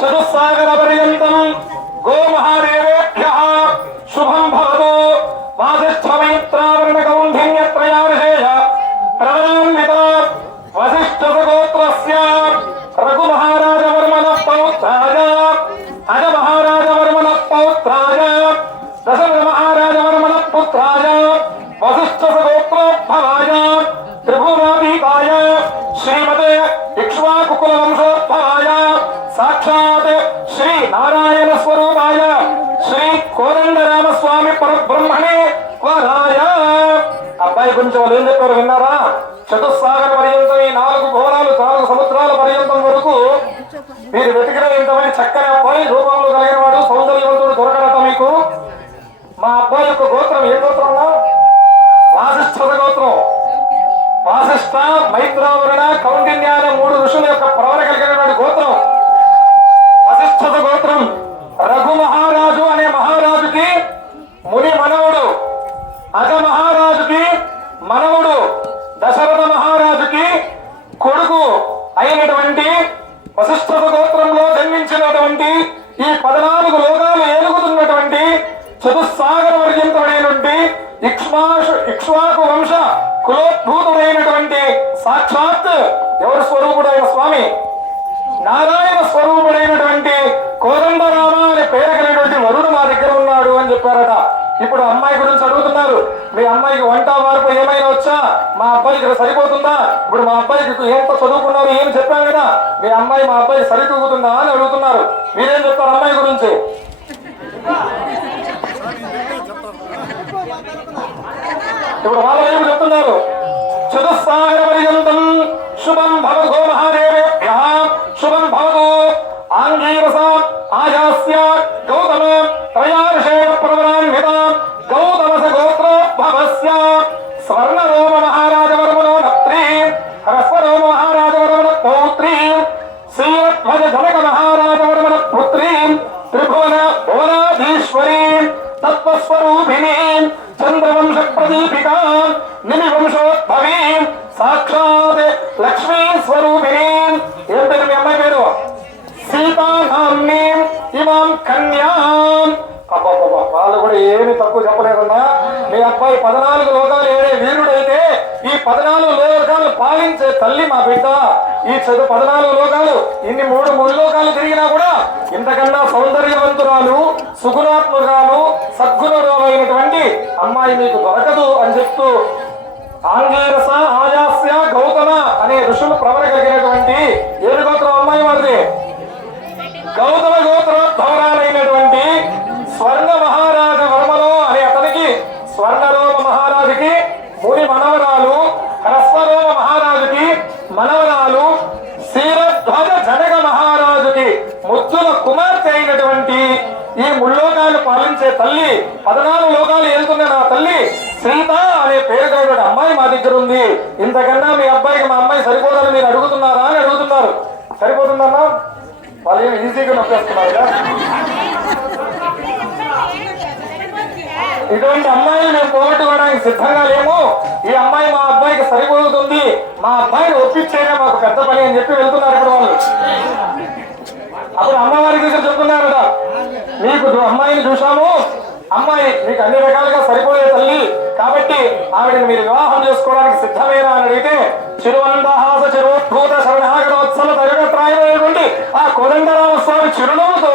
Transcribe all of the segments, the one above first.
చతుస్సాగర పర్యంతం గోమహాదేవేభ్యః శుభం భవతు. వాసిష్ఠమైత్రావరణ కౌంఢిన్యత్రయావిశేష ప్రవరాన్విత వసిష్ఠగోత్రస్య రఘుమహారాజవర్మణ పౌత్రాయ అజమహారాజవర్మణ పౌత్రాయ దశరథమహారాజవర్మణ పుత్రాయ వసిష్ఠగోత్రోద్భవాయ త్రిభువనాతీతాయ శ్రీమతే ఇక్ష్వాకుకుల వంశోద్భవాయ సాక్షాత్ శ్రీ నారాయణ స్వరూపాయ శ్రీ కోదండరామస్వామి పరబ్రహ్మణే వరాయ. అబ్బాయి గురించి వాళ్ళు ఏం చెప్పారు విన్నారా? చతుస్సాగర పర్యంతం, ఈ 4 భువనాలు 4 సముద్రాల పర్యంతం వరకు మీరు వెతికిన ఇంతమంది చక్కని అబ్బాయి రూపంలో కలిగిన వాడు సౌందర్యవంతుడు దొరకడట మీకు. మా అబ్బాయి యొక్క గోత్రం ఏ గోత్రం? వాసిష్ఠ గోత్రం. వాసిష్ఠ, మైత్రావరణ, కౌండిన్య అనే 3 ఋషుల యొక్క ప్రవర కలిగినటువంటి గోత్రం వసిష్ఠ గోత్రం. రఘు మహారాజు అనే మహారాజుకి ముని మనవుడు, అజ మహారాజుకి మనవుడు, దశరథ మహారాజుకి కొడుకు అయినటువంటి వసిష్ఠ గోత్రంలో జన్మించినటువంటి ఈ 14 లోకాలు ఏలుగుతున్నటువంటి చతుస్సాగర పర్యంతమైనటువంటి ఇక్ష్వాకు వంశ కులోద్భూతుడైనటువంటి సాక్షాత్ ఎవరి స్వరూపుడైన స్వామి నారాయణ స్వరూపుడైనటువంటి కోదండరామ అనే పేరు కలిగినటువంటి వరుడు మా దగ్గర ఉన్నాడు అని చెప్పారట. ఇప్పుడు అమ్మాయి గురించి అడుగుతున్నారు. మీ అమ్మాయికి వంట మార్పు ఏమైనా వచ్చా? మా అబ్బాయికి ఇక్కడ సరిపోతుందా? ఇప్పుడు మా అబ్బాయికి ఎంత చదువుకున్నారు ఏం చెప్పాం కదా, మీ అమ్మాయి మా అబ్బాయి సరితూగుతుందా అని అడుగుతున్నారు. మీరేం చెప్తారు అమ్మాయి గురించి? ఇప్పుడు వాళ్ళు ఏమి చెప్తున్నారు? చతుస్సాగర పర్యంతం శుభం భవతో మహాదేవేభ్యః శుభం భవతు. ఆంగీరస ఆయాస్య గౌతమ త్రయార్షేణ ప్రవరాన్విత గౌతమస గోత్రోద్భవస్య స్వర్ణరోమ మహారాజవర్మణో నత్రీ హ్రస్వరోమ మహారాజవర్మణ పౌత్రీ శ్రీరధ్వజ జనక మహారాజవర్మణ పుత్రీ త్రిభువన భువనాధీశ్వరీ తత్వస్వరూపిణీ చంద్రవంశ ప్రదీపికా నిమివంశోద్భవీ సాక్షాత్ లక్ష్మీ స్వరూపిణీ. ఏం పేరు మీ అమ్మాయి పేరు? సీతానామ్ని ఇమాం కన్యాం. అబ్బాబ్బా, వాళ్ళు కూడా ఏమి తక్కువ చెప్పలేదన్నా. మీ అబ్బాయి 14 లోకాలు ఏడే వీరుడైతే ఈ 14 లోకాలు పాలించే తల్లి మా బిడ్డ. ఈ 14 లోకాలు ఇన్ని 3 లోకాలు తిరిగినా కూడా ఇంతకన్నా సౌందర్యవంతురాలు, సుగుణాత్మరాలు, సద్గుణురాలైనటువంటి అమ్మాయి మీకు దొరకదు అని చెప్తూ ఆంగీరస ఆయాస్య గౌతమ అనే ఋషులు ప్రవర కలిగినటువంటి ఏడు గోత్రం అమ్మాయి వారిది. గౌతమ గోత్రోద్భవరాలైనటువంటి స్వర్ణ మహారాజ వర్మలో అనే అతనికి స్వర్ణరోమ మహారాజుకి ముని మనవరాలు, హ్రస్వరోమ మహారాజుకి మనవరాలు, శ్రీరధ్వజ జనక మహారాజుకి ముద్దుల కుమార్తె అయినటువంటి ఈ 3 లోకాలు పాలించే తల్లి, 14 లోకాలు ఏలుతున్న నా తల్లి సీత అనే పేరు కలిగిన అమ్మాయి మా దగ్గర ఉంది. ఇంతకన్నా మీ అబ్బాయికి మా అమ్మాయి సరిపోదని మీరు అడుగుతున్నారా అని అడుగుతున్నారు. సరిపోతుందన్నా? వాళ్ళు ఏమి ఈజీగా నొప్పేస్తున్నారు. ఇటువంటి అమ్మాయిని మేము పోగొట్టుకోవడానికి సిద్ధంగా లేము. ఈ అమ్మాయి మా అబ్బాయికి సరిపోతుంది, మా అబ్బాయిని ఒప్పించేనే మాకు పెద్ద పని అని చెప్పి వెళ్తున్నారు ఇప్పుడు వాళ్ళు. అప్పుడు అమ్మవారి దగ్గర చెప్తున్నారట, మీకు అమ్మాయిని చూశాము, అమ్మాయి మీకు అన్ని రకాలుగా సరిపోయే తల్లి కాబట్టి ఆవిడని మీరు వివాహం చేసుకోవడానికి సిద్ధమేనా అని అడిగితే చిరువందహాస చిరోద్భూత శరణాగతోత్సవ తరగత్రాయమైనటువంటి ఆ కోదండరామస్వామి చిరునవ్వుతో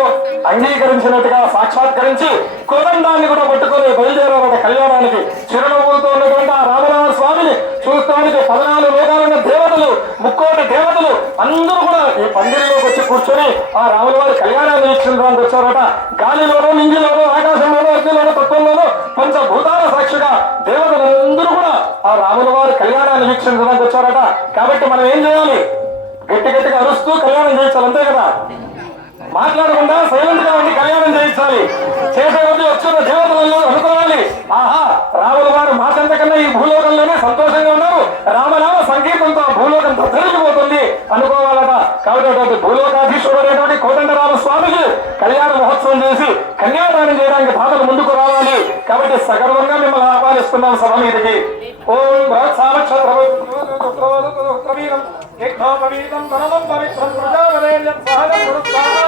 అంగీకరించినట్టుగా సాక్షాత్కరించి కోదండాన్ని కూడా పట్టుకొని బయలుదేరారట కళ్యాణానికి. చిరునవ్వులతో ఉన్నటువంటి ఆ రామనాథ స్వామిని చూస్తానికి 14 లోకాలున్న దేవతలు, 3 దేవతలు అందరూ కూడా ఈ పందిరిలోకి వచ్చి కూర్చొని ఆ రాముల వారి కళ్యాణాన్ని వీక్షించడానికి వచ్చారట. గాలిలోనూ, నింగిలోనూ, ఆకాశంలోనూ, అగ్నిలోనూ, తత్వంలోనూ పంచభూతాల సాక్షిగా దేవతలందరూ కూడా ఆ రాముల వారి కళ్యాణాన్ని వీక్షించడానికి వచ్చారట. కాబట్టి మనం ఏం చేయాలి? గట్టి గట్టిగా అరుస్తూ కళ్యాణం చేయించాలి, అంతే కదా. మాట్లాడకుండా సైలెంట్ గా ఉండి కళ్యాణం చేయించాలి. చేసే కొద్ది వచ్చిన దేవతలలో అనుకోవాలి, ఆహా రాముల వారు మాకంతకన్నా ఈ భూలోకంలోనే సంతోషంగా ఉన్నారు, రామనామ సంగీతంతో భూలోకం తత్తరిల్లిపోతుంది అనుకోవాలట. కాబట్టి భూలోకాధీశ్వరుడైనటువంటి కోదండరామస్వామికి కళ్యాణ మహోత్సవం చేసి కన్యాదానం చేయడానికి దాతలు ముందుకు రావాలి. కాబట్టి సగర్వంగా మిమ్మల్ని ఆహ్వానిస్తున్నాం సభ మీదకి. ఓం యజ్ఞోపవీతం పరమం పవిత్రం ప్రజాపదేయం సహజం పురస్కారం